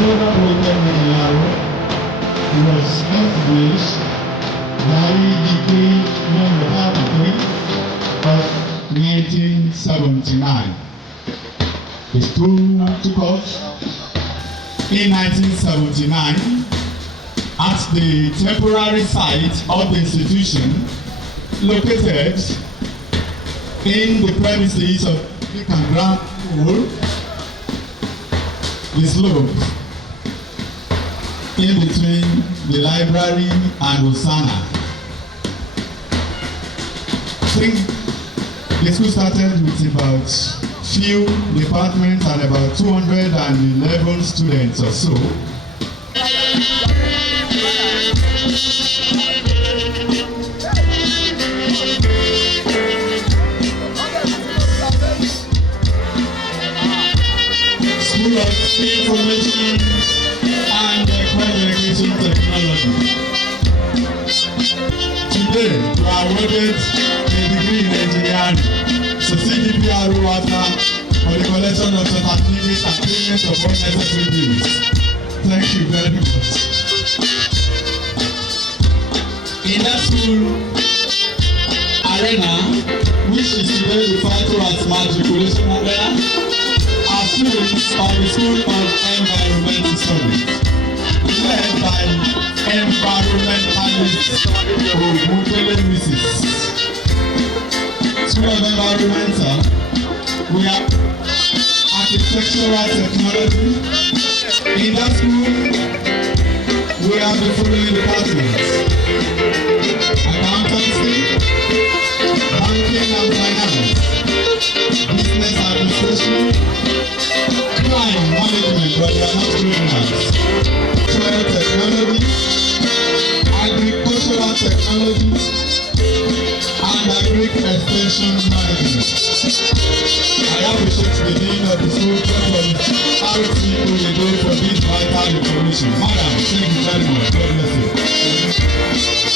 solar project in Ilaro was established by Decree Number 33 of 1979. The school took off in 1979 at the temporary site of the institution located in the premises of Big and Grand School, the slope in between the library and Osana. I think the school started with about few departments and about 211 students or so. School of Information and Communication Technology. Today, we are awarded a degree in engineering. So CDPR Water for the collection of certificates and payment of all necessary bills. Thank you very much. In that school arena, which is today referred to as Matriculation Ceremony, are students of the School of Environmental Studies, led by environmentalist Mukele Mrs. School of Environmental, we have Architectural Technology. In that school, we have the following departments: Accountancy, Banking and Finance, Business Administration, Crime Management, but they are not criminals, Trade Technology, Agricultural Technology, and Agric Extension Management. I appreciate the dean of the school for this vital information. Madam, thank you very much. God bless you.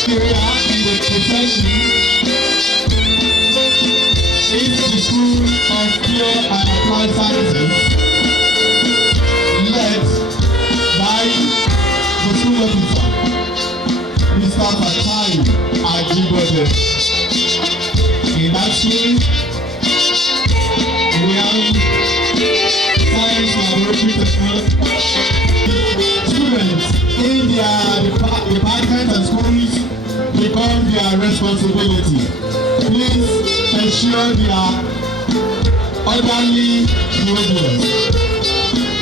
Here we are in the profession. It's the School of Pure and Applied Sciences, led by the school officer, Mr. Fatai Ajibode. In that school, we have science laboratory technology. Students in their departments and schools become their responsibility. Please ensure they are orderly behaviors.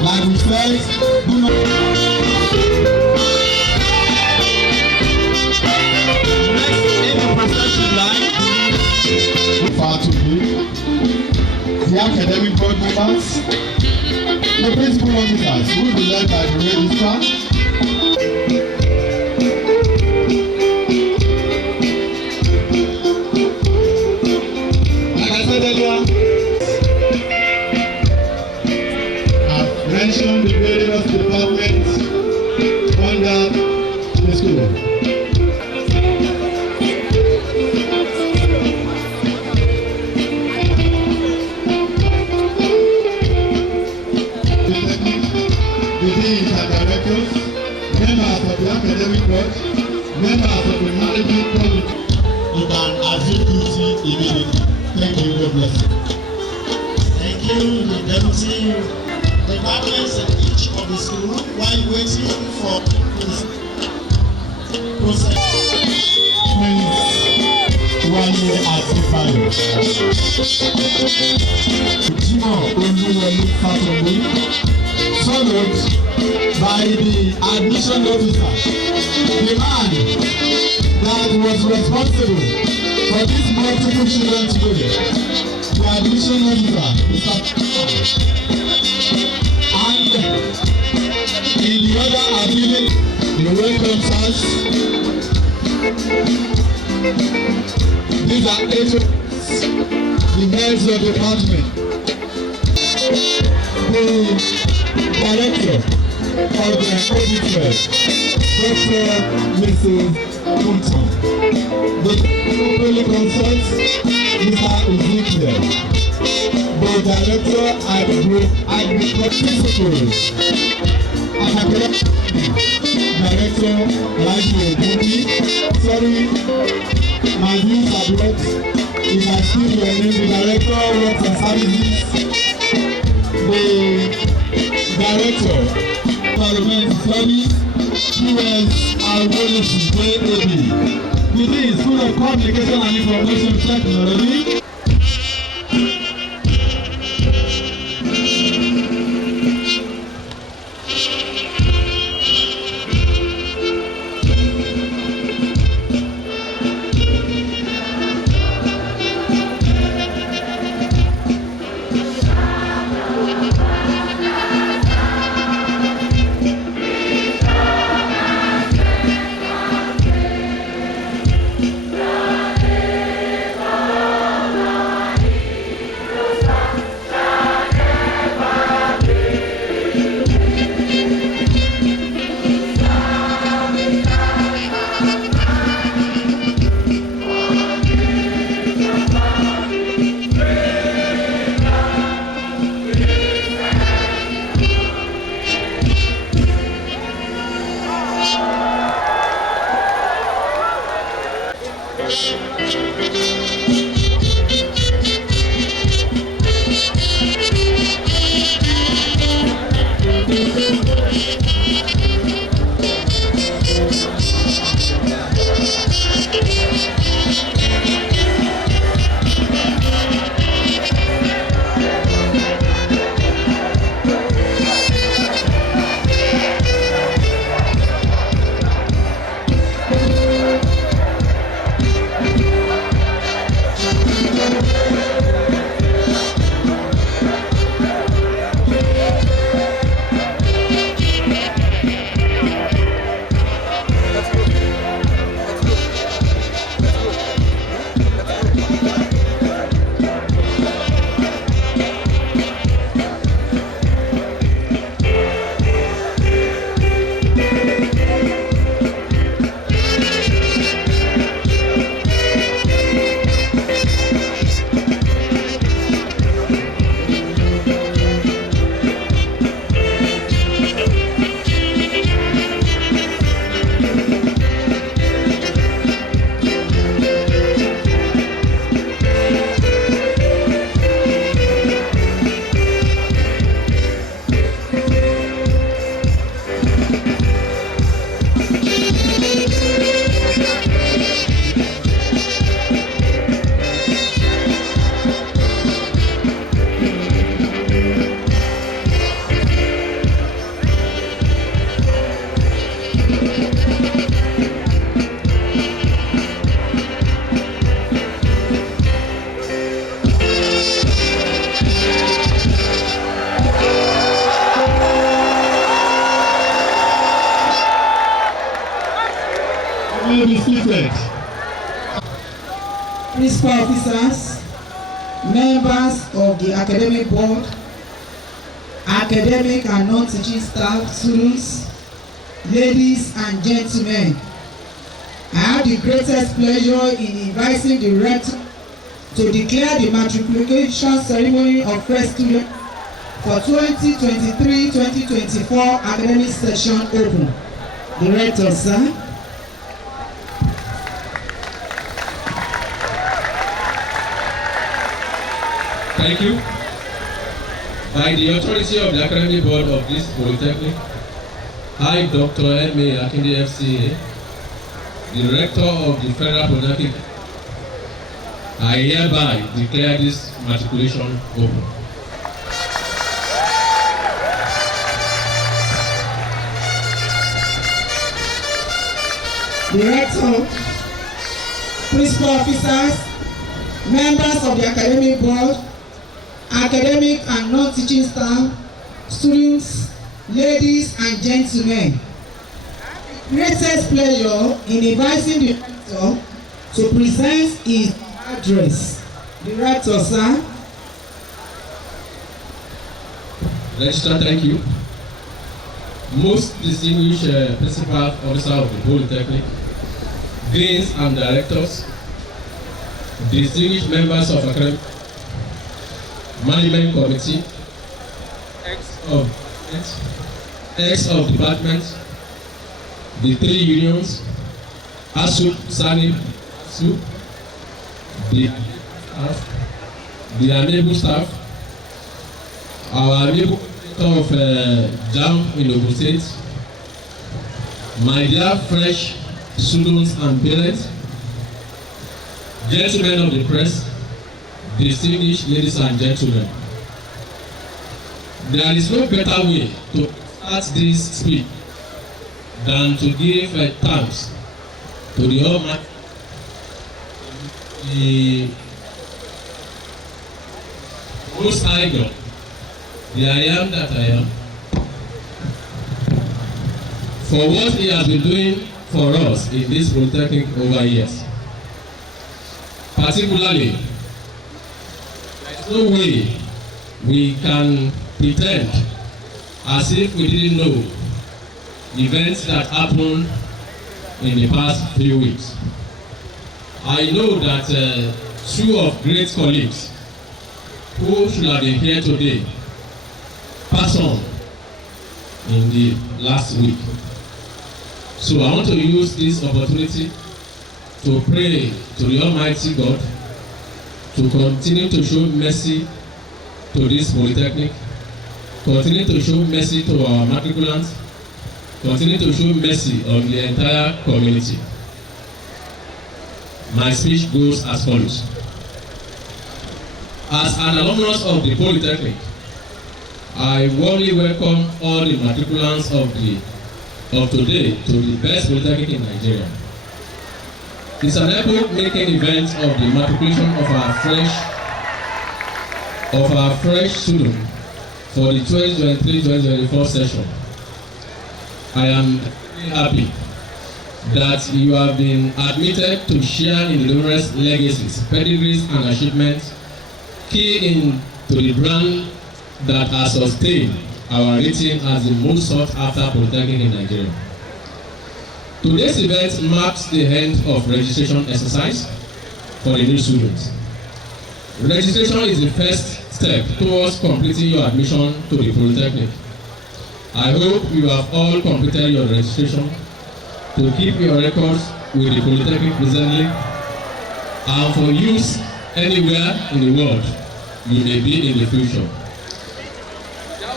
Like we said, do not. Next in the procession line, far too big. The academic board members, the principal officers will be led by the registrar. Like I said earlier, I've mentioned the various departments under the school. Members of the academic board, members of the management committee, you can assume duty immediately. Thank you, God bless you. Thank you, the deputy departments in each of the school while waiting for this process. Prince Wale Adebayo, Jimoh Oluwole Fatomi, followed by the admission officer, the man that was responsible for this multiple children today, the admission officer, Mr. And in the other ability, the welcome us. These are the heads of the department. The director of the auditor, Dr. Mrs. Punton. The company consults Mr. Ezekiel. The director at the agricultural principals Academic Director Raji Ogunbi. Sorry, my views are blocked. If I steal your name, the Director of Works and Services, the Director of Environment Service, QS Alwolish JAB. Within School of Communication and Information Technology. Principal officers, members of the academic board, academic and non-teaching staff, students, ladies and gentlemen, I have the greatest pleasure in inviting the rector to declare the matriculation ceremony of first students for 2023-2024 academic session open. The rector, sir. Thank you. By the authority of the academic board of this polytechnic, I, Dr. M.A. Akinde FCA, the rector of the Federal Polytechnic, I hereby declare this matriculation open. The rector, principal officers, members of the academic board, academic and non-teaching staff, students, ladies and gentlemen, greatest pleasure in inviting the rector to present his address. The rector, sir. Registrar, thank you. Most distinguished principal officer of the Polytechnic, deans and directors, distinguished members of academic management committee, heads of departments, the 3 unions, ASU, SANI, ASU, the amiable staff, our amiable of JAM in Ogun State, my dear fresh students and parents, gentlemen of the press, distinguished ladies and gentlemen. There is no better way to start this speech than to give thanks to the Almighty, the Most High God, the I am that I am, for what He has been doing for us in this polytechnic over years. Particularly, there is no way we can pretend as if we didn't know events that happened in the past few weeks. I know that 2 of great colleagues who should have been here today passed on in the last week. So I want to use this opportunity to pray to the Almighty God to continue to show mercy to this polytechnic, continue to show mercy to our matriculants, continue to show mercy on the entire community. My speech goes as follows. As an alumnus of the polytechnic, I warmly welcome all the matriculants of today to the best polytechnic in Nigeria. It's an epoch-making event of the matriculation of our fresh students for the 2023-2024 session. I am very happy that you have been admitted to share in the numerous legacies, pedigrees, and achievements key into the brand that has sustained our rating as the most sought-after polytechnic in Nigeria. Today's event marks the end of registration exercise for the new students. Registration is the first step towards completing your admission to the polytechnic. I hope you have all completed your registration to keep your records with the polytechnic presently and for use anywhere in the world you may be in the future.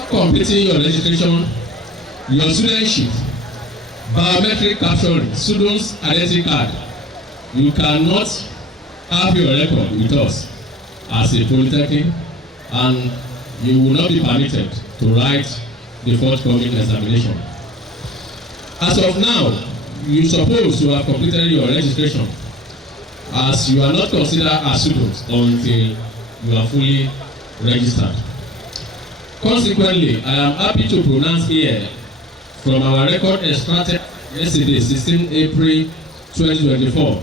Completing your registration, your student sheet, biometric capturing, student's identity card, you cannot have your record with us as a polytechnic, and you will not be permitted to write the forthcoming examination. As of now, you are supposed to have completed your registration, as you are not considered as students until you are fully registered. Consequently, I am happy to pronounce here from our record extracted yesterday, 16 April 2024,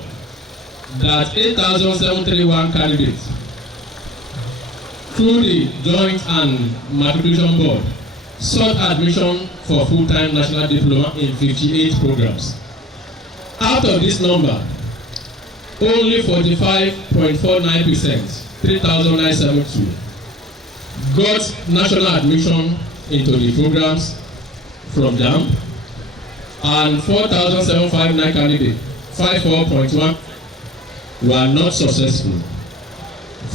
that 8,731 candidates through the Joint and Matriculation Board sought admission for full-time national diploma in 58 programs. Out of this number, only 45.49%, 3,972, got national admission into the programs from JAM, and 4,759 candidates, 54.1, were not successful.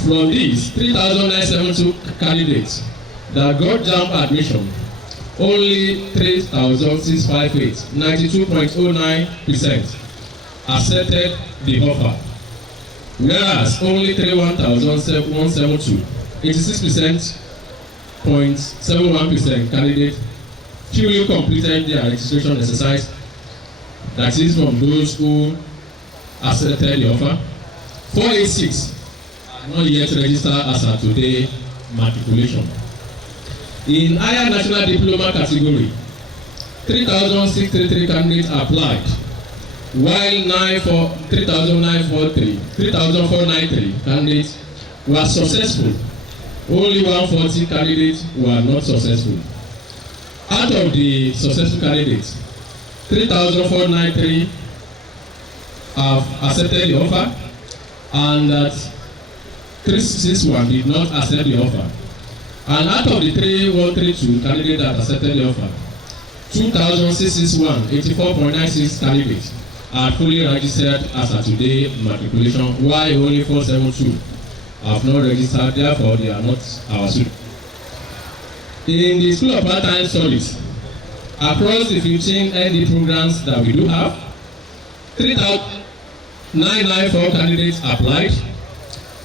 From these 3,972 candidates that got JAM admission, only 3,658, 92.09%, accepted the offer, whereas only 31,172, 86.71% candidates fully completed their registration exercise, that is from those who accepted the offer. 486 are not yet registered as of today matriculation. In higher national diploma category, 3,633 candidates applied, while 3,493 candidates were successful. Only 140 candidates were not successful. Out of the successful candidates, 3,493 have accepted the offer, and that 361 did not accept the offer. And out of the 3,132 candidates that accepted the offer, 2,661, 84.96 candidates are fully registered as of today matriculation, while only 472 have not registered, therefore they are not our students. In the School of Part-Time Studies, across the 15 ND programs that we do have, 3,994 candidates applied,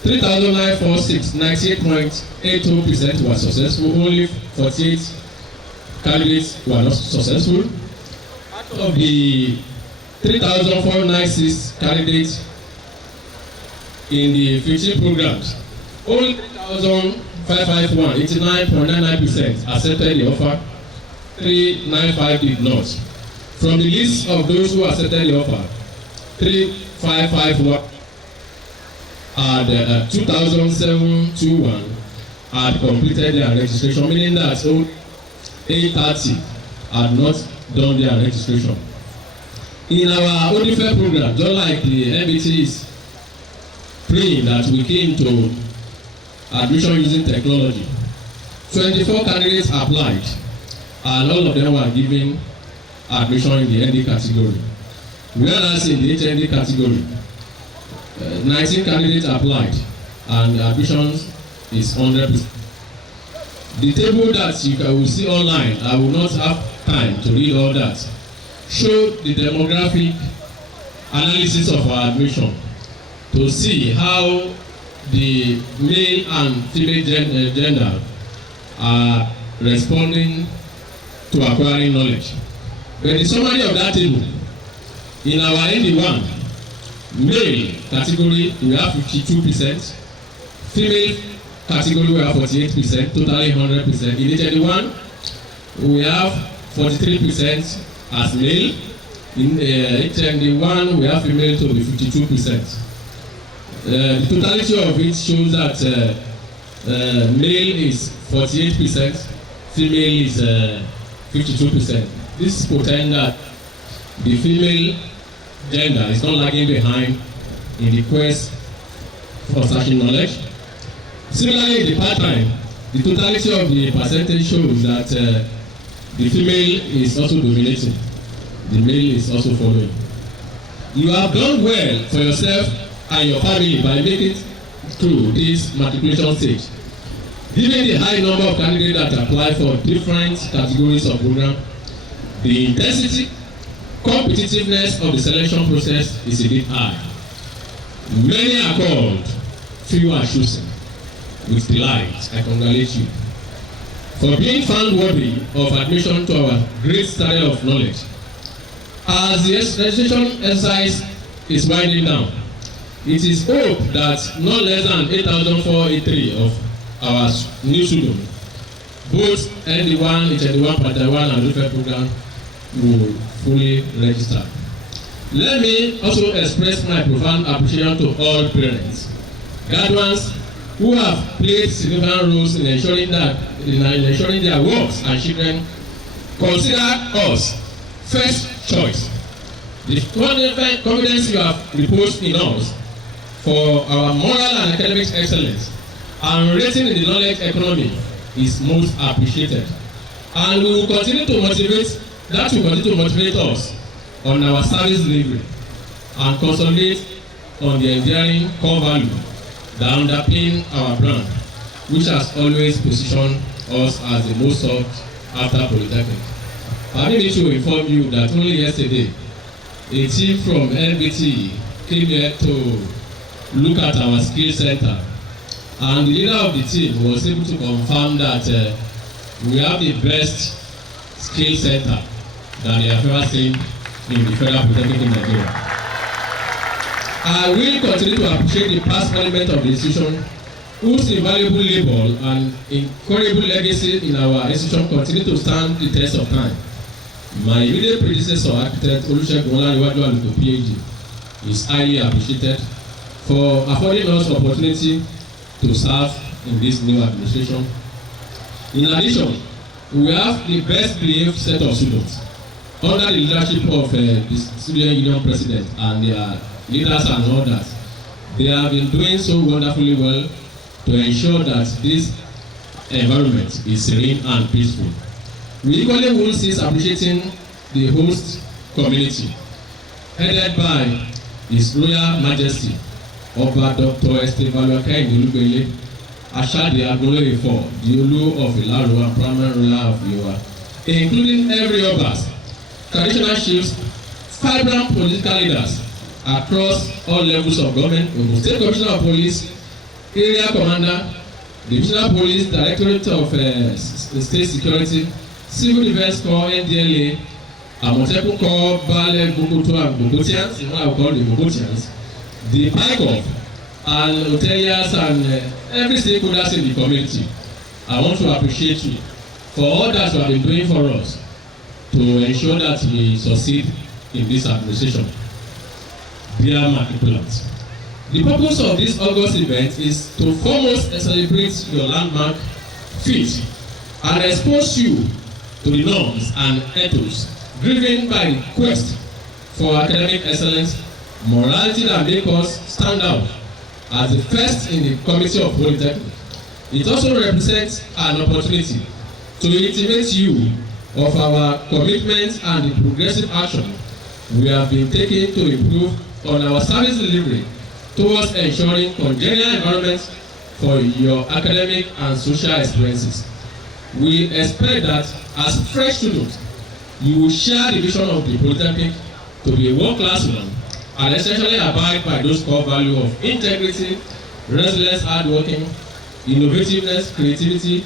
3,946, 98.82% were successful, only 48 candidates were not successful. Out of the 3,496 candidates in the 15 programs, only 3,551, 89.99% accepted the offer, 395 did not. From the list of those who accepted the offer, 3,551 and 2,721 had completed their registration, meaning that only 830 had not done their registration. In our ODFE program, just like the MBT is praying that we came to admission using technology, 24 candidates applied and all of them were given admission in the ND category. Whereas in the HND category, 19 candidates applied and admission is 100%. The table that you will see online, I will not have time to read all that, show the demographic analysis of our admission to see how the male and female gender are responding to acquiring knowledge. But the summary of that table, in our ND1, male category we have 52%, female category we have 48%, totally 100%. In HND1 we have 43% as male. In HND1 we have female to be 52%. The totality of it shows that male is 48%, female is 52%. This portends that the female gender is not lagging behind in the quest for searching knowledge. Similarly, in the part-time, the totality of the percentage shows that the female is also dominating, the male is also following. You have done well for yourself and your family by making it through this matriculation stage. Given the high number of candidates that apply for different categories of program, the intensity, competitiveness of the selection process is a bit high. Many are called, few are chosen. With delight, I congratulate you for being found worthy of admission to our great study of knowledge. As the registration exercise is winding down, it is hoped that not less than 8,483 of our new students, both ND1, HND1, Part-1 and ODFE program, will fully register. Let me also express my profound appreciation to all parents, guardians who have played significant roles in ensuring their works and children consider us first choice. The confidence you have reposed in us for our moral and academic excellence and rating in the knowledge economy is most appreciated, and we will continue to motivate. That will continue to motivate us on our service delivery and consolidate on the enduring core value that underpin our brand, which has always positioned us as the most sought after polytechnic. Permit me to inform you that only yesterday, a team from NBT came here to look at our skill center, and the leader of the team was able to confirm that we have the best skill center that they have ever seen in the Federal Polytechnic in Nigeria. I will continue to appreciate the past management of the institution, whose invaluable labor and incredible legacy in our institution continue to stand the test of time. My immediate predecessor, architect Olusegun Olaniwaju Aluko PhD, is highly appreciated for affording us opportunity to serve in this new administration. In addition, we have the best behaved set of students under the leadership of the Student Union President and their leaders and others. They have been doing so wonderfully well to ensure that this environment is serene and peaceful. We equally won't cease appreciating the host community, headed by His Royal Majesty Ọba Dr. Esteban Kehinde Olugbele, Asade Agbolore IV, the Olu of Ilaro and Primary Ruler of Yowa, including every Obas, traditional chiefs, vibrant political leaders across all levels of government, State Commissioner of Police, Area Commander, Divisional Police, Directorate of State Security, Civil Defence Corps, NDLA, Amotekun Corps, Baale, Bokoto and Bokotians, what I will call the Bokotians, the PICOF, and hoteliers and every stakeholders in the community. I want to appreciate you for all that you have been doing for us to ensure that we succeed in this administration. Dear Matriculants, the purpose of this August event is to foremost celebrate your landmark feat and expose you to the norms and ethos driven by the quest for academic excellence, morality that make us stand out as the first in the committee of Polytechnic. It also represents an opportunity to intimate you of our commitment and the progressive action we have been taking to improve on our service delivery towards ensuring congenial environments for your academic and social experiences. We expect that as fresh students, you will share the vision of the Polytechnic to be a world-class one and essentially abide by those core values of integrity, resilience, hardworking, innovativeness, creativity,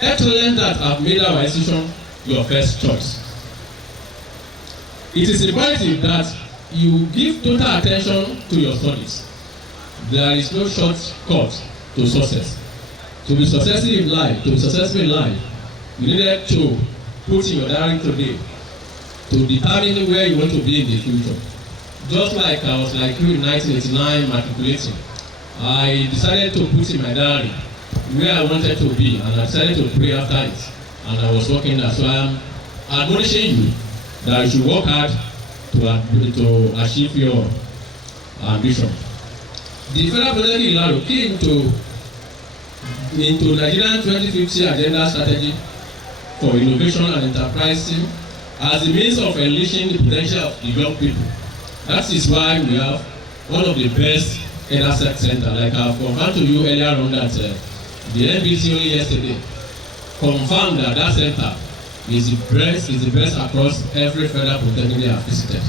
excellence that have made our institution your first choice. It is imperative that you give total attention to your studies. There is no shortcut to success. To be successful in life, you needed to put in your diary today to determine where you want to be in the future. Just like I was like you in 1989 matriculating, I decided to put in my diary where I wanted to be, and I decided to pray after it, and I was working there. So I am admonishing you that you should work hard to achieve your ambition. The Federal Polytechnic Ilaro came into Nigerian 2050 agenda strategy for innovation and enterprising as a means of unleashing the potential of the young people. That is why we have one of the best EdAsset center. Like I have confirmed to you earlier on that the NBC only yesterday confirmed that that center is the best across every federal polytechnic they have visited.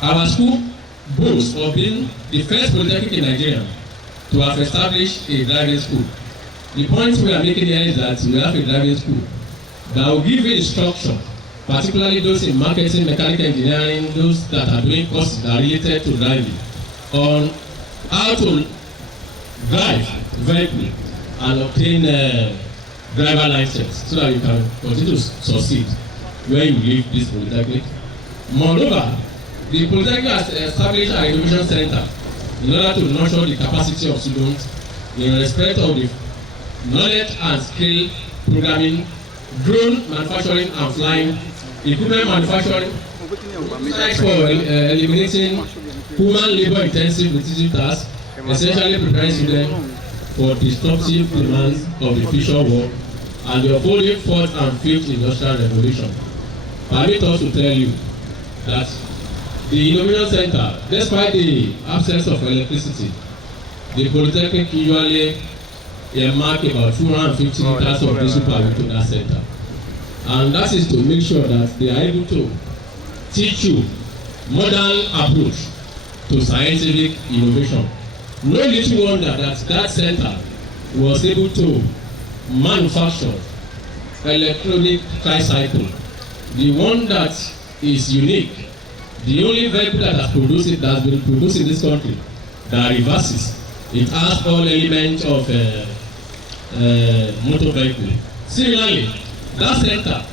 Our school boasts of being the first polytechnic in Nigeria to have established a driving school. The point we are making here is that we have a driving school that will give you instruction, particularly those in marketing, mechanical engineering, those that are doing courses that are related to driving, on how to drive vehicle and obtain driver license so that you can continue to succeed where you leave this polytechnic. Moreover, the polytechnic has established an innovation center in order to nurture the capacity of students in respect of the knowledge and skill programming, drone manufacturing and flying, equipment manufacturing, sites for eliminating human labor intensive repetitive tasks, essentially preparing students for disruptive demands of the future world and the unfolding fourth and fifth industrial revolution. Permit us to tell you that the Innovation Center, despite the absence of electricity, the Polytechnic usually earmark about 250 liters of diesel per week to that center. And that is to make sure that they are able to teach you modern approach to scientific innovation. No little wonder that that center was able to manufacture electronic tricycle, the one that is unique, the only vehicle that has been produced in this country that reverses. It has all elements of motor vehicle. Similarly, that center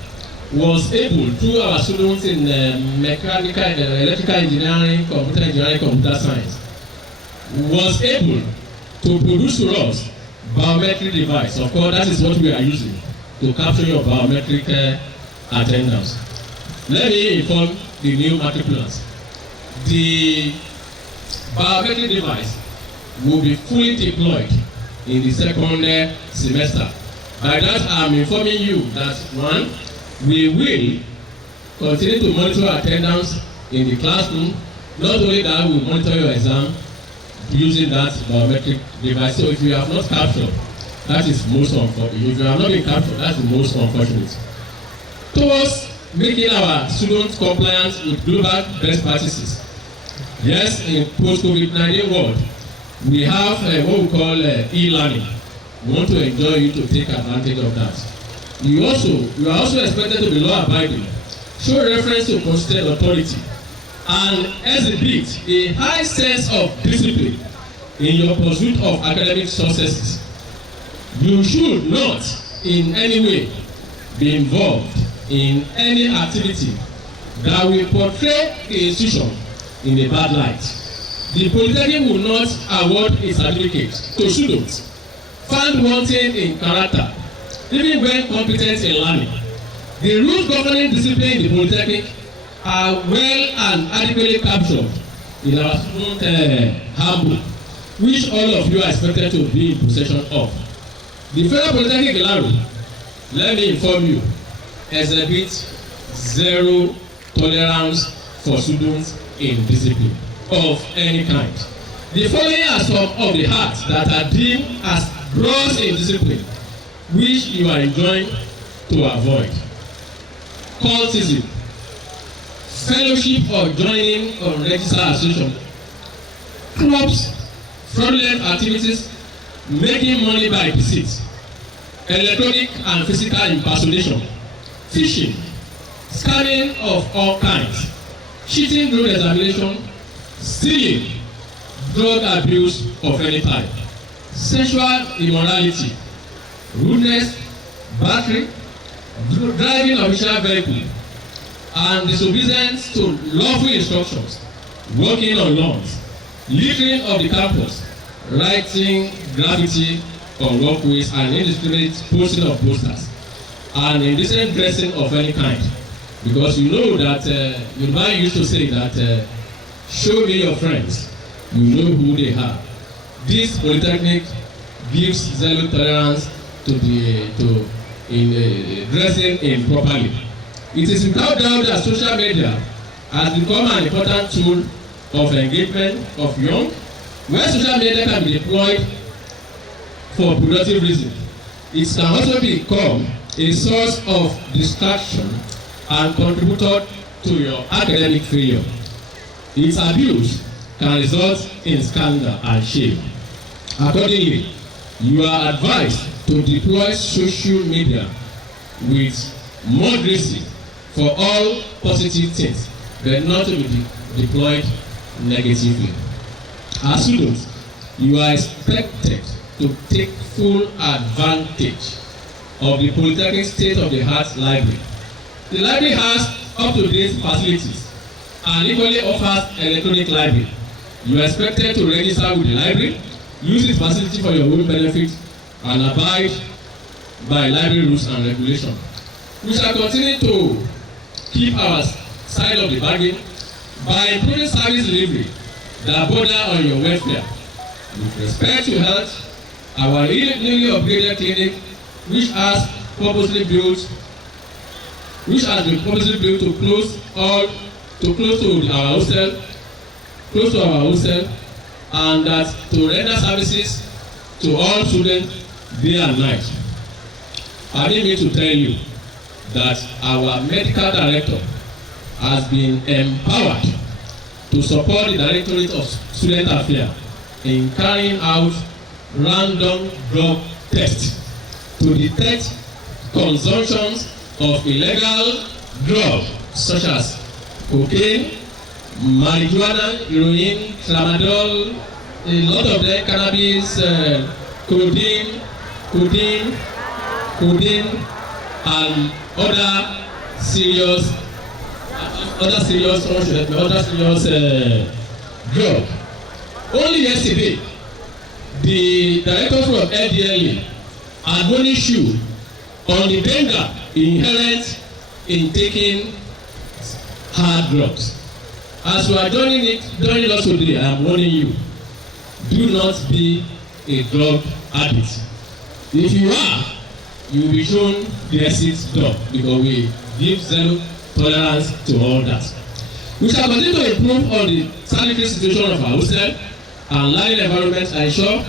was able, through our students in mechanical, electrical engineering, computer science, was able to produce to us biometric device. Of course, that is what we are using to capture your biometric attendance. Let me inform the new matriculants. The biometric device will be fully deployed in the second semester. By that, I am informing you that one, We will continue to monitor attendance in the classroom. Not only that, we will monitor your exam using that biometric device. So if you have not captured, that is most unfortunate. If you have not been captured, that's the most unfortunate. Towards making our students compliant with global best practices. Yes, in post-COVID-19 world, we have what we call e-learning. We want to enjoy you to take advantage of that. You are also expected to be law-abiding, show reference to constituted authority, and exhibit a high sense of discipline in your pursuit of academic successes. You should not in any way be involved in any activity that will portray the institution in a bad light. The Polytechnic will not award a certificate to students found wanting in character, even when competent in learning. The rules governing discipline in the Polytechnic are well and adequately captured in our student handbook, which all of you are expected to be in possession of. The Federal Polytechnic Ilaro, let me inform you, exhibits zero tolerance for students in discipline of any kind. The following are some of the acts that are deemed as gross indiscipline, which you are enjoined to avoid. Cultism, fellowship or joining on registered association, clubs, fraudulent activities, making money by deceit, electronic and physical impersonation, phishing, scamming of all kinds, cheating through examination, stealing, drug abuse of any type, sexual immorality, rudeness, battery, driving official vehicle, and disobedience to lawful instructions, working on lawns, littering of the campus, writing graffiti on walkways, and indiscriminate posting of posters, and indecent dressing of any kind. Because you know that Yoruba used to say that show me your friends, you know who they are. This Polytechnic gives zero tolerance to dressing improperly. It is without doubt that social media has become an important tool of engagement of young, where social media can be deployed for productive reasons. It can also become a source of distraction and contributor to your academic failure. Its abuse can result in scandal and shame. Accordingly, you are advised to deploy social media with moderacy for all positive things, but not to be deployed negatively. As students, you are expected to take full advantage of the Polytechnic state-of-the-art library. The library has up-to-date facilities and equally offers electronic library. You are expected to register with the library, use its facility for your own benefit, and abide by library rules and regulations. We shall continue to keep our side of the bargain by improving service delivery that border on your welfare. With respect to health, our newly upgraded clinic, which has been purposely built to close to our hostel, and that to render services to all students day and night. I need me to tell you that our medical director has been empowered to support the Directorate of Student Affairs in carrying out random drug tests to detect consumptions of illegal drugs such as cocaine, marijuana, heroin, tramadol, a lot of them, cannabis, codeine, and other serious drugs. Only yesterday, the director from LDLE admonished you on the danger inherent in taking hard drugs. As you are joining us today, I am warning you, do not be a drug addict. If you are, you will be shown the exit door, because we give zero tolerance to all that. We shall continue to improve on the sanitary situation of our hostel and learning environment and ensure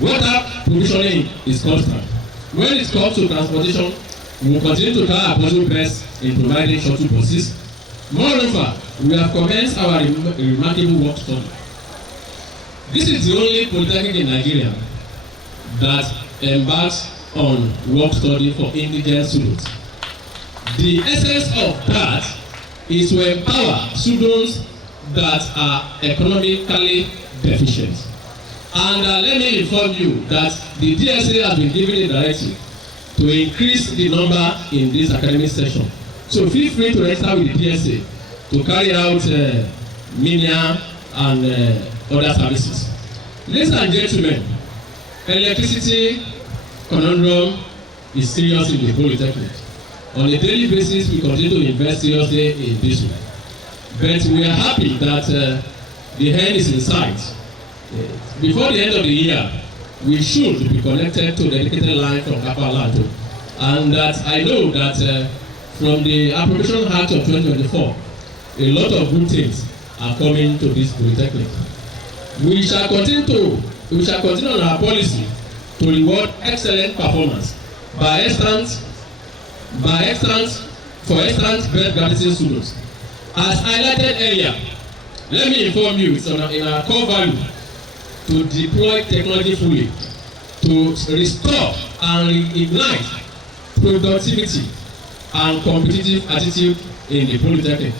water provisioning is constant. When it comes to transportation, we will continue to try our possible best in providing shuttle buses. Moreover, we have commenced our remarkable work study. This is the only polytechnic in Nigeria that embarks on work study for indigent students. The essence of that is to empower students that are economically deficient. And let me inform you that the DSA has been given a directive to increase the number in this academic session. So feel free to register with the DSA to carry out menial and other services. Ladies and gentlemen, electricity conundrum is serious in the polytechnic. On a daily basis, we continue to invest seriously in this one. But we are happy that the end is in sight. Before the end of the year, we should be connected to the dedicated line from Kapalato. And that I know that from the Appropriation Act of 2024, a lot of good things are coming to this polytechnic. We shall continue on our policy to reward excellent performance by excellent best graduate students. As highlighted earlier, let me inform you it's in our core value to deploy technology fully, to restore and reignite productivity and competitive attitude in the polytechnic.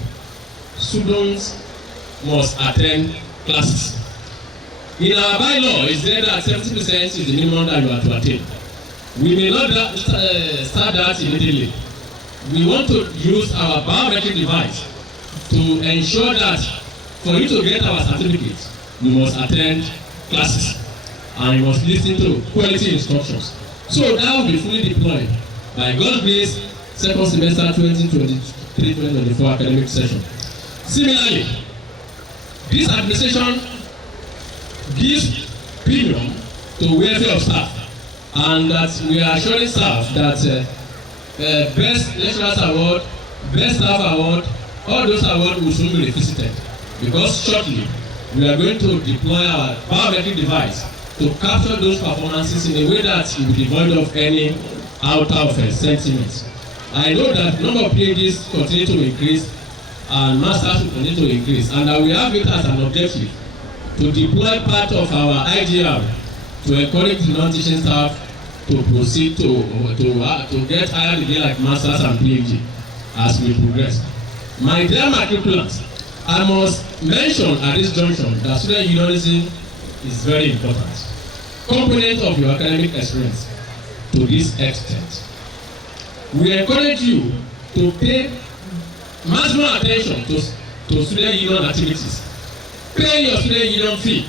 Students must attend classes. In our bylaw, it's there that 70% is the minimum that you are to attain. We may not start that immediately. We want to use our biometric device to ensure that for you to get our certificate, you must attend classes and you must listen to quality instructions. So that will be fully deployed by God's grace, second semester 2023-2024 academic session. Similarly, this administration gives premium to welfare of staff, and that we are assuring staff that best lecturers award, best staff award, all those awards will soon be revisited, because shortly we are going to deploy our biometric device to capture those performances in a way that will be devoid of any out of sentiment. I know that number of PhDs continue to increase and masters will continue to increase, and we have it as an objective to deploy part of our IGR to encourage the non-teaching staff to proceed to get higher degree like masters and PhD as we progress. My dear matriculants, I must mention at this junction that student unionism is very important component of your academic experience. To this extent, we encourage you to pay maximum attention to student union activities. Pay your student union fee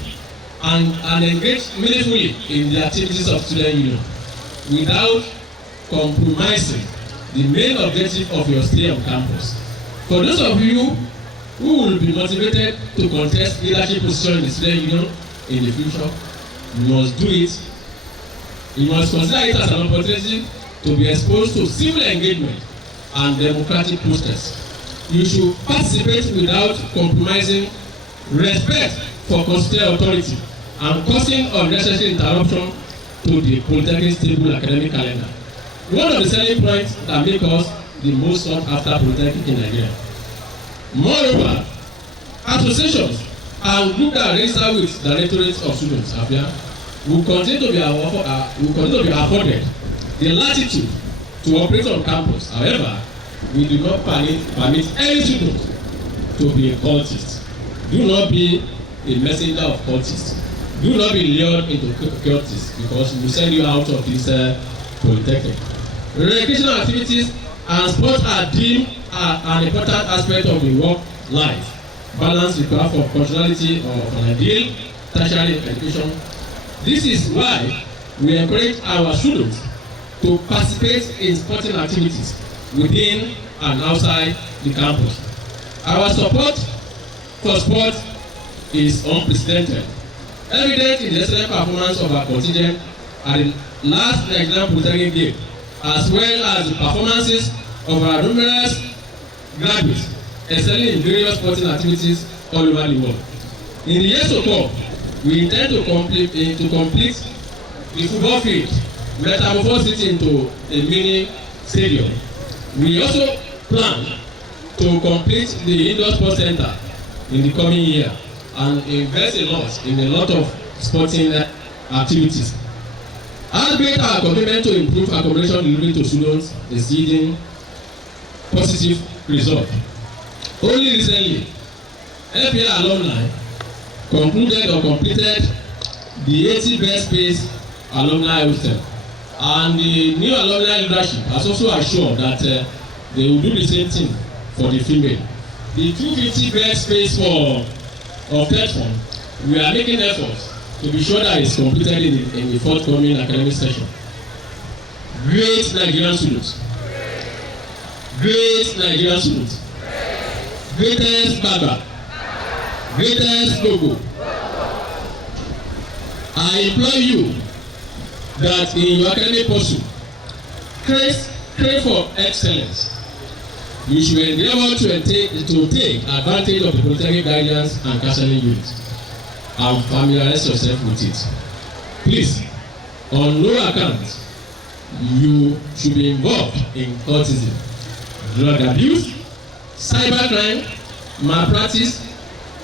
and engage meaningfully in the activities of student union without compromising the main objective of your stay on campus. For those of you who will be motivated to contest leadership position in the student union in the future, you must do it. You must consider it as an opportunity to be exposed to civil engagement and democratic process. You should participate without compromising respect for constitutional authority and causing unnecessary interruption to the polytechnic stable academic calendar. One of the selling points that make us the most sought after polytechnic in Nigeria. Moreover, associations and groups that register with directorates of students will continue to be afforded the latitude to operate on campus. However, we do not permit any student to be a cultist. Do not be a messenger of cultists. Do not be lured into cultists, because we will send you out of this polytechnic. Recreational activities and sports are deemed an important aspect of the work life. Balance required for functionality of an ideal tertiary education. This is why we encourage our students to participate in sporting activities within and outside the campus. Our support for sport is unprecedented, evident in the excellent performance of our contingent at the last Nigerian Polytechnic Game, as well as the performances of our numerous graduates excelling in various sporting activities all over the world. In the years to come, we intend to complete the football field, metamorphose it into a mini stadium. We also plan to complete the indoor sports center in the coming year and invest a lot in a lot of sporting activities. As great our commitment to improve accommodation delivery to students is yielding positive results. Only recently, FPA alumni concluded or completed the 80 best space alumni hostel, and the new alumni leadership has also assured that they will do the same thing for the female. The 250 best space of third form, we are making efforts to be sure that it's completed in the forthcoming academic session. Great Nigerian students. Great Nigerian students. Greatest Baba. Greatest Gogo. I implore you that in your academic pursuit, crave for excellence. You should endeavor to take advantage of the polytechnic guidance and counseling unit and familiarize yourself with it. Please, on no account, you should be involved in cultism, drug abuse, cybercrime, malpractice,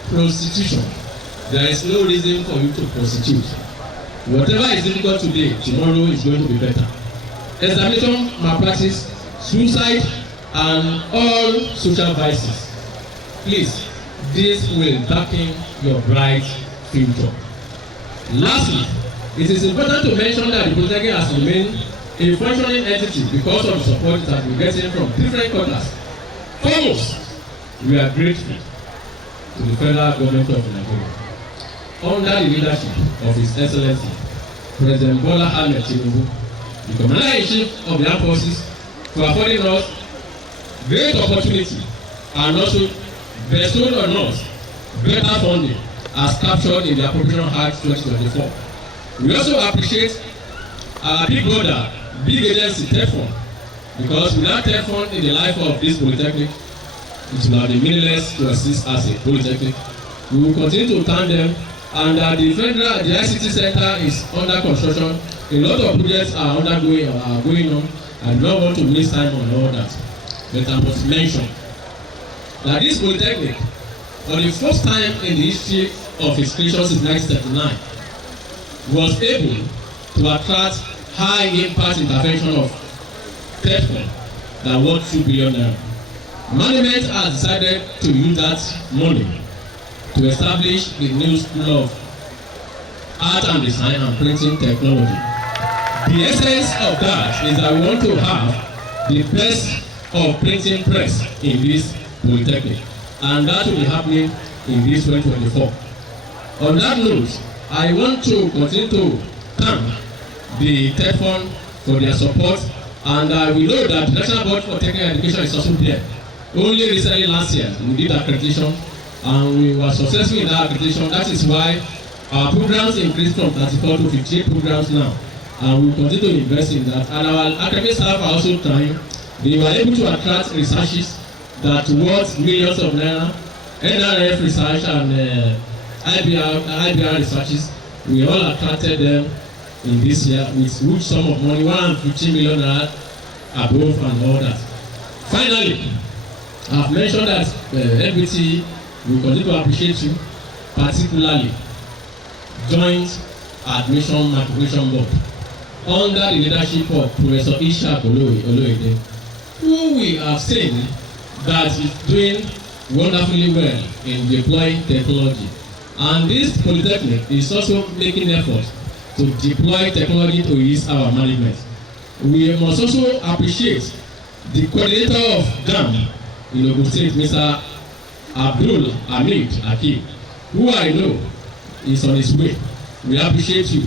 prostitution. There is no reason for you to prostitute. Whatever is difficult today, tomorrow is going to be better. Examination, malpractice, suicide, and all social vices. Please, this will darken your bright future. Lastly, it is important to mention that the Polytechnic has remained a functioning entity because of the support it has been getting from different quarters. Foremost, we are grateful to the federal government of Nigeria, under the leadership of His Excellency President Bola Ahmed Tinubu, the Commander-in-Chief of the Armed Forces, for affording us great opportunity and also bestowed on us better funding as captured in the Appropriation Act 2024. We also appreciate our big brother, big agency, TEFON, because without TEFON in the life of this polytechnic, it will have been meaningless to exist as a polytechnic. We will continue to thank them, and the ICT center is under construction. A lot of projects are going on. I do not want to waste time on all that, but I must mention that this polytechnic, for the first time in the history of its creation since 1939, was able to attract high impact intervention of TEFON that worth $2 billion. Management has decided to use that money to establish the new School of Art and Design and Printing Technology. The essence of that is that we want to have the best of printing press in this polytechnic, and that will be happening in this 2024. On that note, I want to continue to thank the TEFON for their support, and we know that the National Board for Technical Education is also there. Only recently last year we did accreditation and we were successful in that accreditation. That is why our programs increased from 34 to 58 programs now, and we continue to invest in that. And our academic staff are also trying. They were able to attract researches that worth millions of naira, NRF research and IBR researches. We all attracted them in this year with huge sum of money, 150 million naira above and all that. Finally, I have mentioned that NBT will continue to appreciate you, particularly Joint Admission Matriculation Board, under the leadership of Professor Ishaq Oloyede, who we have seen that is doing wonderfully well in deploying technology. And this polytechnic is also making efforts to deploy technology to ease our management. We must also appreciate the coordinator of GAM in Ogun State, Mr. Abdul Hamid Akeem, who I know is on his way. We appreciate you.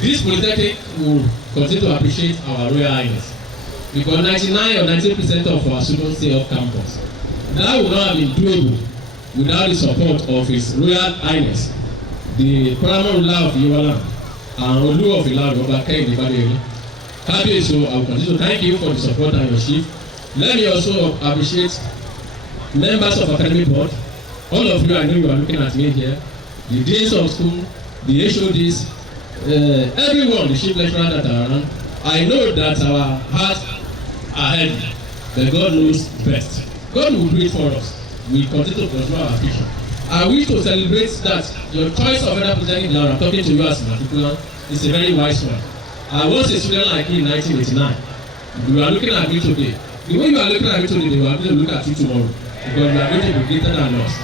This polytechnic will continue to appreciate our Royal Highness, because 99 or 90% of our students stay off campus. That would not have been doable without the support of His Royal Highness, the paramount ruler of Yoruba land, and Olu of Ilaro Obakeyide Badiri. Happy, so I will continue to thank you for the support and your shift. Let me also appreciate members of academic board. All of you, I know you are looking at me here. The deans of school, the HODs, everyone, the chief lecturer that are around. I know that our hearts are heavy, but God knows best. God will do it for us. We continue to pursue our vision. I wish to celebrate that your choice of federal president, now I'm talking to you as a matriculant, is a very wise one. I was a student like you in 1989. You are looking at me today. The way you are looking at me today, they will going to look at you tomorrow because you are going to be greater than us.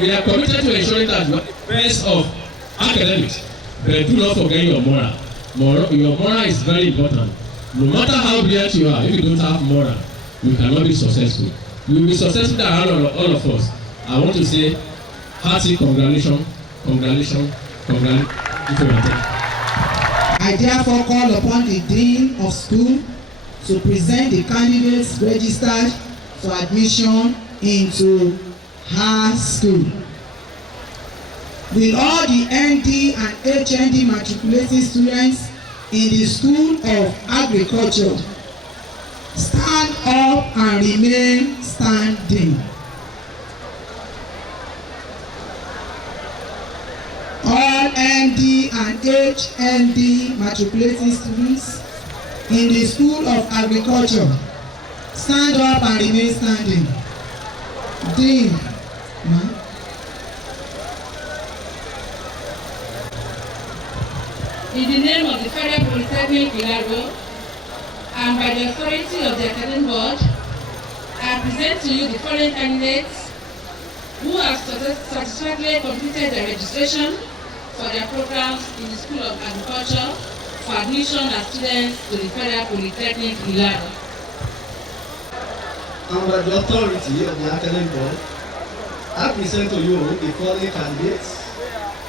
We are committed to ensuring that you are the best of academics, but do not forget your moral. Your moral is very important. No matter how brilliant you are, if you don't have moral, you cannot be successful. You will be successful than all of us. I want to say, hearty congratulations. I therefore call upon the Dean of School to present the candidates registered for admission into her school. Will all the ND and HND matriculating students in the School of Agriculture stand up and remain standing? All ND and HND matriculating students in the School of Agriculture stand up and remain standing. Dean, in the name of the Federal Polytechnic Ilaro and by the authority of the Academic Board, I present to you the following candidates who have satisfactorily completed their registration for their programs in the School of Agriculture for admission as students to the Federal Polytechnic Ilaro. And by the authority of the Academic Board, I present to you the following candidates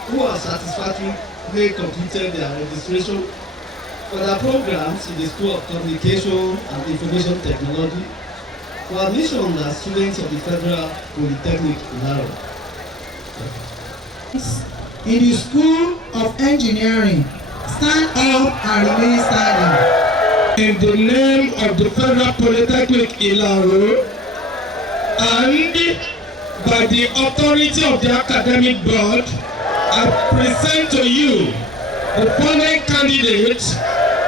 who have satisfactorily completed their registration for their programs in the School of Communication and Information Technology for admission as students of the Federal Polytechnic Ilaro. in the School of Engineering stand up and remain standing. In the name of the Federal Polytechnic Ilaro and by the authority of the Academic Board, I present to you the following candidates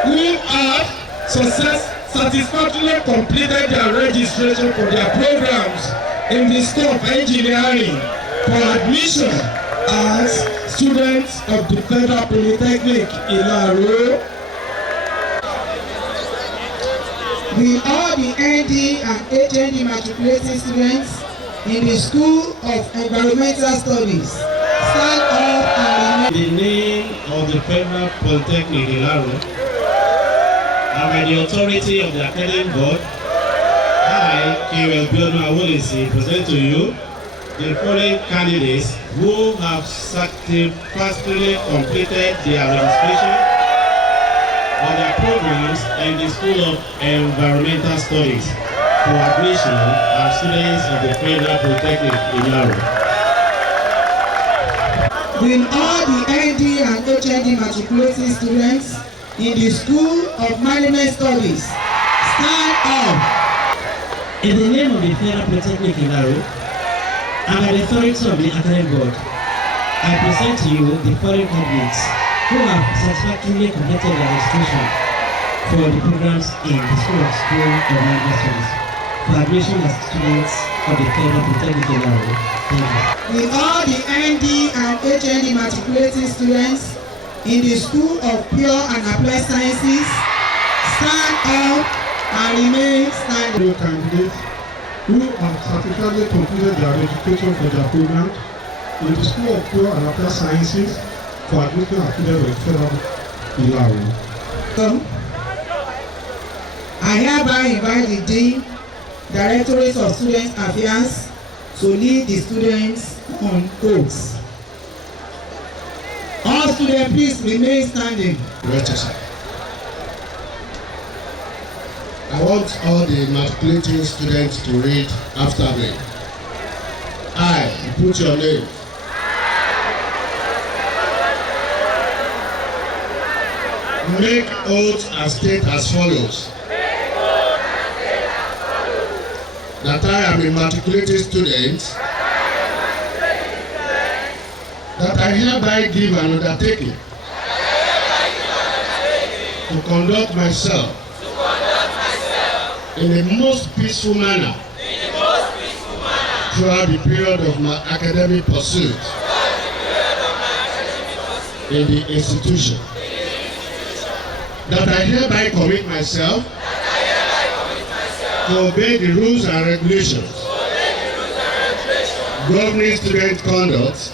who have satisfactorily completed their registration for their programs in the School of Engineering for admission as students of the Federal Polytechnic Ilaro. Will all the ND and HND matriculating students in the School of Environmental Studies stand up and In the name of the Federal Polytechnic Ilaro and by the authority of the Academic Board, I, K.W. Awolisi, present to you the following candidates who have satisfactorily completed their registration on their programs in the School of Environmental Studies for admission as students of the Federal Polytechnic Ilaro. Will all the ND and HND matriculating students in the School of Management Studies stand up? In the name of the Federal Polytechnic Ilaro and by the authority of the Academic Board, I present to you the following candidates who have satisfactorily completed their registration for the programs in the School of Management Studies for admission as students of the Federal Polytechnic Ilaro. Thank you. Will all the ND and HND matriculating students in the School of Pure and Applied Sciences stand up and remain standing? Candidates who have satisfactorily completed their registration for their programs in the School of Pure and Applied Sciences for admission as students of the Federal Ilaro. I hereby invite the Dean, Directorate of Student Affairs, to lead the students on oaths. All students, please remain standing. I want all the matriculating students to read after me. I, put your name. make oath and state as follows. That I am a matriculated student. That I hereby give an undertaking to conduct myself in the most peaceful manner throughout the period of my academic pursuit in the institution. That I hereby commit myself to obey the rules and regulations governing student conduct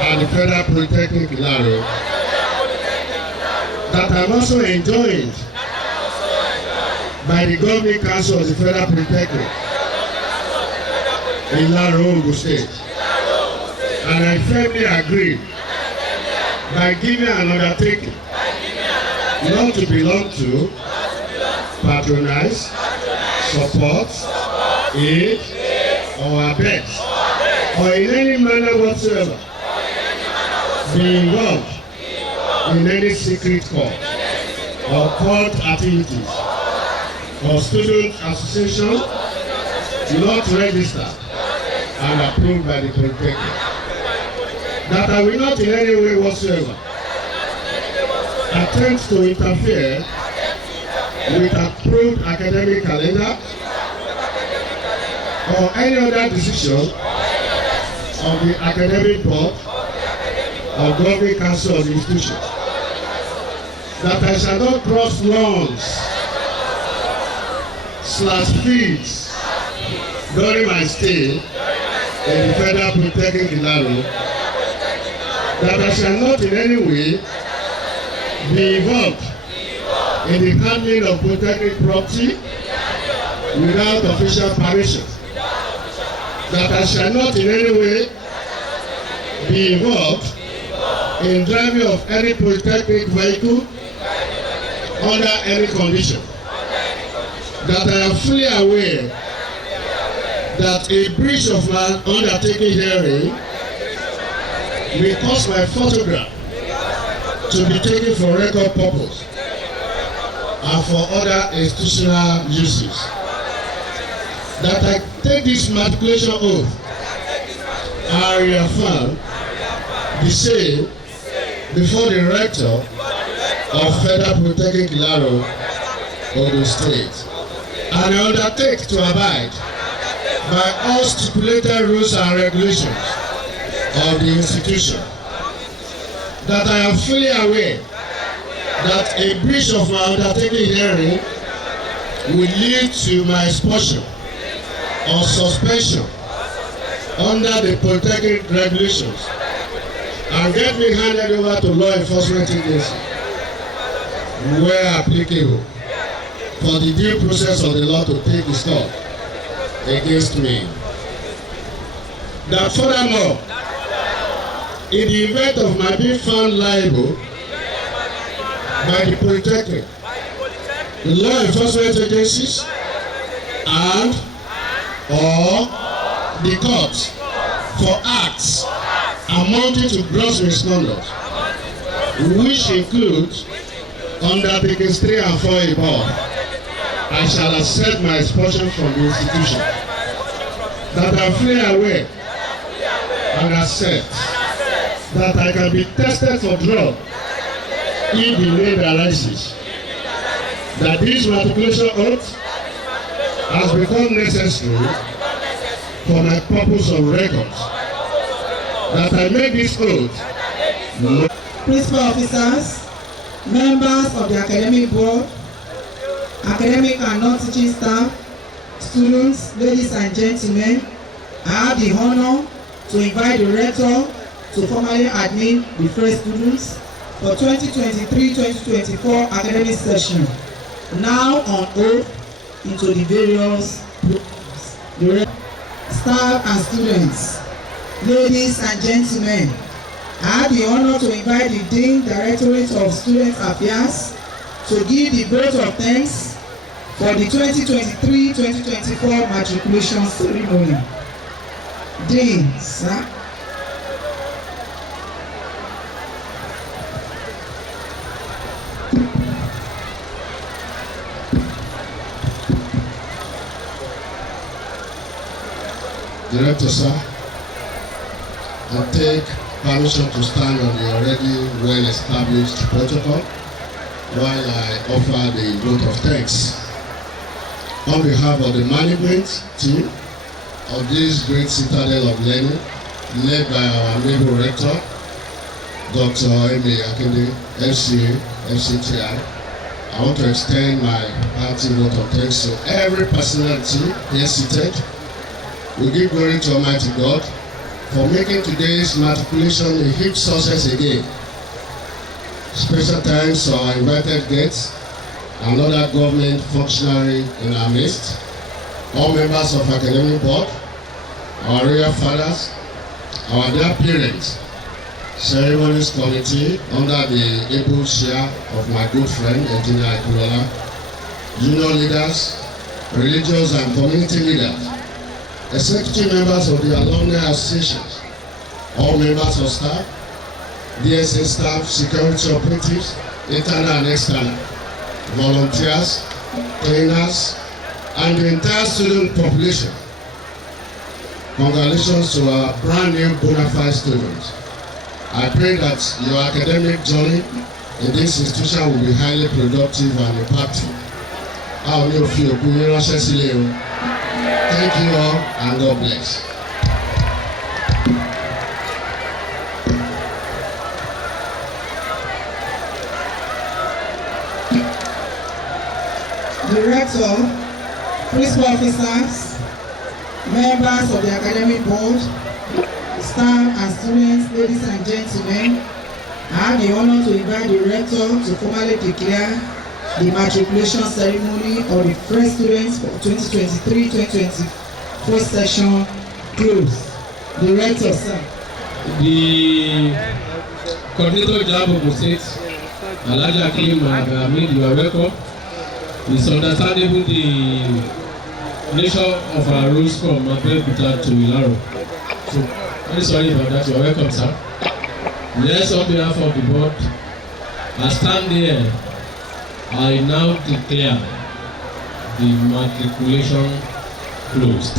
at the Federal Polytechnic Ilaro. That I'm also enjoined by the Governing Council of the Federal Polytechnic Ilaro, Ogun State. And I firmly agree by giving an undertaking not to belong to, patronize, support, aid, or abet, or in any manner whatsoever be involved in any secret cult or cult activities or student association not registered and approved by the Polytechnic. That I will not in any way whatsoever attempt to interfere with approved academic calendar or any other decision of the academic board or governing council of the institution. That I shall not cross lawns/fees during my stay in the Federal Polytechnic Ilaro. That I shall not in any way be involved in the handling of polytechnic property without official permission. That I shall not in any way be involved in driving of any polytechnic vehicle under any condition. That I am fully aware that a breach of my undertaking herein may cause my photograph to be taken for record purpose and for other institutional uses. That I take this matriculation oath and reaffirm the same before the rector of Federal Polytechnic Ilaro, Ogun State. And I undertake to abide by all stipulated rules and regulations of the institution. That I am fully aware that a breach of my undertaking herein will lead to my expulsion or suspension under the Polytechnic regulations and get me handed over to law enforcement agency where applicable for the due process of the law to take its course against me. That furthermore, in the event of my being found liable by the Polytechnic, the law enforcement agencies and or the courts for acts amounting to gross misconduct, which includes undertakings 3 and 4 above, I shall accept my expulsion from the institution. That I am fully aware and accept that I can be tested for drug if the need arises. That this matriculation oath has become necessary for my purpose of records. That I make this oath. Principal officers, members of the academic board, academic and non-teaching staff, students, ladies and gentlemen, I have the honor to invite the rector to formally admit the first students for 2023-2024 academic session. Now on oath into the various programs. The staff and students, ladies and gentlemen, I have the honor to invite the Dean Directorate of Student Affairs to give the vote of thanks for the 2023-2024 Matriculation Ceremony. Dean, sir. Director, sir, I take permission to stand on the already well-established protocol while I offer the vote of thanks. On behalf of the management team of this great citadel of learning, led by our naval rector, Dr. M.A. Akinde, FCA, FCTI, I want to extend my hearty vote of thanks to every personality here seated. We give glory to Almighty God for making today's matriculation a huge success again. Special thanks to our invited guests and other government functionaries in our midst, all members of academic board, our royal fathers, our dear parents, ceremonies committee under the able chair of my good friend Engineer Ikulola, junior leaders, religious and community leaders, executive members of the alumni associations, all members of staff, DSA staff, security operatives, internal and external, volunteers, trainers, and the entire student population. Congratulations to our brand new bona fide students. I pray that your academic journey in this institution will be highly productive and impactful. A ò ní òfin òkú yín ránṣẹ́ sílé o. Thank you all and God bless. Director, principal officers, members of the academic board, staff and students, ladies and gentlemen, I have the honor to invite the rector to formally declare the matriculation ceremony of the first students for 2023-2024 session closed. The rector, sir. The coordinator general of the state, Alhaji Akim Ahmed, you are welcome. It's understandable the nature of our rules from Abeokuta to Ilaro. So, very sorry about that. You are welcome, sir. Yes, on behalf of the board, I stand here. I now declare the matriculation closed.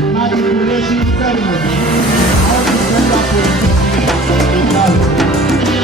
Matriculation Ceremony of the Federal Polytechnic in Lagos.